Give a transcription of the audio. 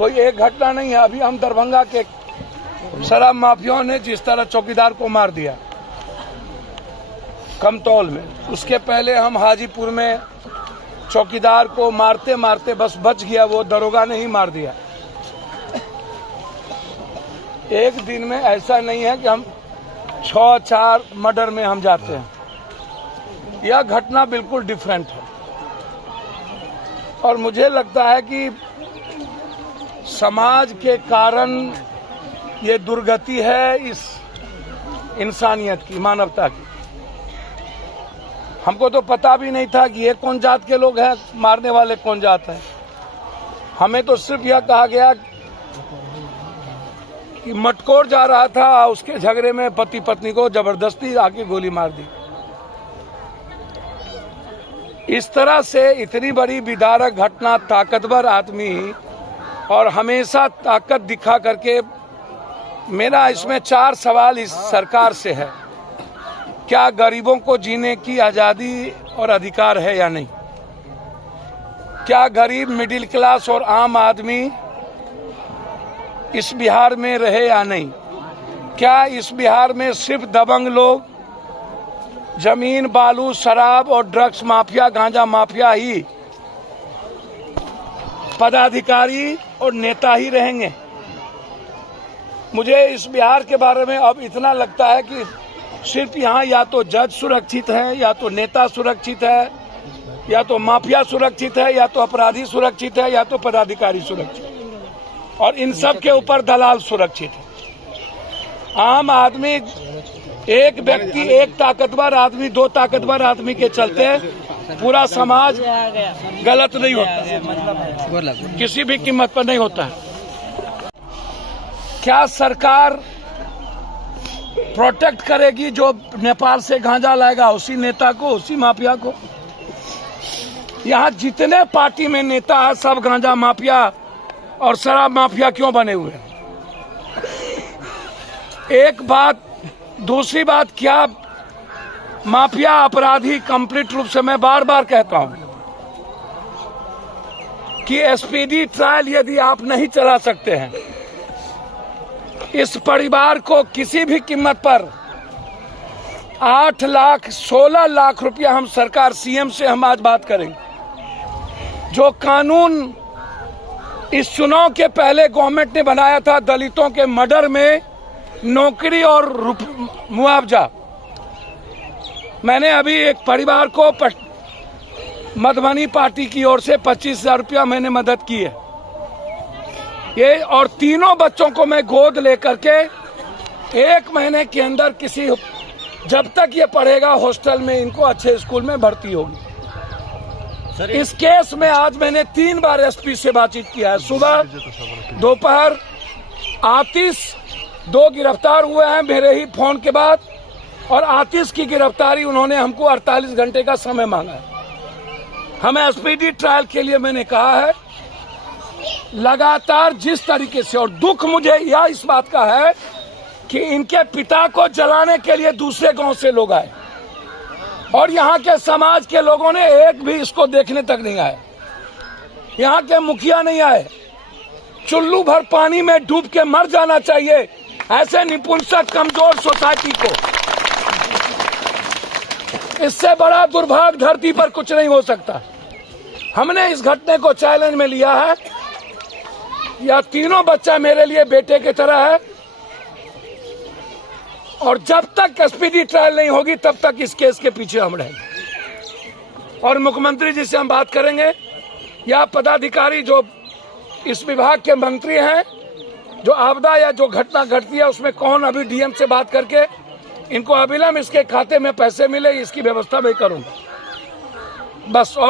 कोई एक घटना नहीं है। अभी हम दरभंगा के शराब माफियाओं ने जिस तरह चौकीदार को मार दिया कमतौल में, उसके पहले हम हाजीपुर में चौकीदार को मारते मारते बस बच गया, वो दरोगा ने ही मार दिया। एक दिन में ऐसा नहीं है कि हम 6-4 मर्डर में हम जाते हैं। यह घटना बिल्कुल डिफरेंट है और मुझे लगता है कि समाज के कारण ये दुर्गति है इस इंसानियत की, मानवता की। हमको तो पता भी नहीं था कि ये कौन जात के लोग हैं, मारने वाले कौन जात है। हमें तो सिर्फ यह कहा गया कि मटकोर जा रहा था, उसके झगड़े में पति पत्नी को जबरदस्ती आके गोली मार दी। इस तरह से इतनी बड़ी विदारक घटना, ताकतवर आदमी और हमेशा ताकत दिखा करके, मेरा इसमें 4 सवाल इस सरकार से है। क्या गरीबों को जीने की आजादी और अधिकार है या नहीं? क्या गरीब, मिडिल क्लास और आम आदमी इस बिहार में रहे या नहीं? क्या इस बिहार में सिर्फ दबंग लोग, जमीन, बालू, शराब और ड्रग्स माफिया, गांजा माफिया ही पदाधिकारी और नेता ही रहेंगे? मुझे इस बिहार के बारे में अब इतना लगता है कि सिर्फ यहाँ या तो जज सुरक्षित है, या तो नेता सुरक्षित है, या तो माफिया सुरक्षित है, या तो अपराधी सुरक्षित है, या तो पदाधिकारी सुरक्षित है, और इन सब के ऊपर दलाल सुरक्षित है। आम आदमी, एक व्यक्ति, एक ताकतवर आदमी, 2 ताकतवर आदमी के चलते पूरा समाज गलत नहीं होता, किसी भी कीमत पर नहीं होता है। क्या सरकार प्रोटेक्ट करेगी जो नेपाल से गांजा लाएगा, उसी नेता को, उसी माफिया को? यहाँ जितने पार्टी में नेता है सब गांजा माफिया और शराब माफिया क्यों बने हुए हैं? एक बात। दूसरी बात, क्या माफिया अपराधी कंप्लीट रूप से, मैं बार बार कहता हूं कि एसपीडी ट्रायल यदि आप नहीं चला सकते हैं, इस परिवार को किसी भी कीमत पर 8 लाख 16 लाख रुपया हम सरकार, सीएम से हम आज बात करेंगे। जो कानून इस चुनाव के पहले गवर्नमेंट ने बनाया था, दलितों के मर्डर में नौकरी और मुआवजा, मैंने अभी एक परिवार को मधुबनी पार्टी की ओर से 25,000 रुपया मैंने मदद की है। ये और 3 बच्चों को मैं गोद लेकर के 1 महीने के अंदर किसी, जब तक ये पढ़ेगा हॉस्टल में, इनको अच्छे स्कूल में भर्ती होगी। इस केस में आज मैंने 3 बार एसपी से बातचीत किया है, सुबह, दोपहर। आतिश 2 गिरफ्तार हुए हैं मेरे ही फोन के बाद, और आतिश की गिरफ्तारी उन्होंने हमको 48 घंटे का समय मांगा है। हमें एसपीडी ट्रायल के लिए मैंने कहा है लगातार जिस तरीके से, और दुख मुझे यह इस बात का है कि इनके पिता को जलाने के लिए दूसरे गांव से लोग आए और यहाँ के समाज के लोगों ने एक भी इसको देखने तक नहीं आए। यहाँ के मुखिया नहीं आए। चुल्लू भर पानी में डूब के मर जाना चाहिए ऐसे निपुंसक कमजोर सोसाइटी को। इससे बड़ा दुर्भाग्य धरती पर कुछ नहीं हो सकता। हमने इस घटने को चैलेंज में लिया है। यह 3 बच्चा मेरे लिए बेटे की तरह है, और जब तक एसपीडी ट्रायल नहीं होगी तब तक इस केस के पीछे हम रहेंगे। और मुख्यमंत्री जी से हम बात करेंगे, या पदाधिकारी जो इस विभाग के मंत्री हैं, जो आपदा या जो घटना घटती है उसमें कौन, अभी डीएम से बात करके इनको अविलंब इसके खाते में पैसे मिले, इसकी व्यवस्था मैं करूंगा बस। और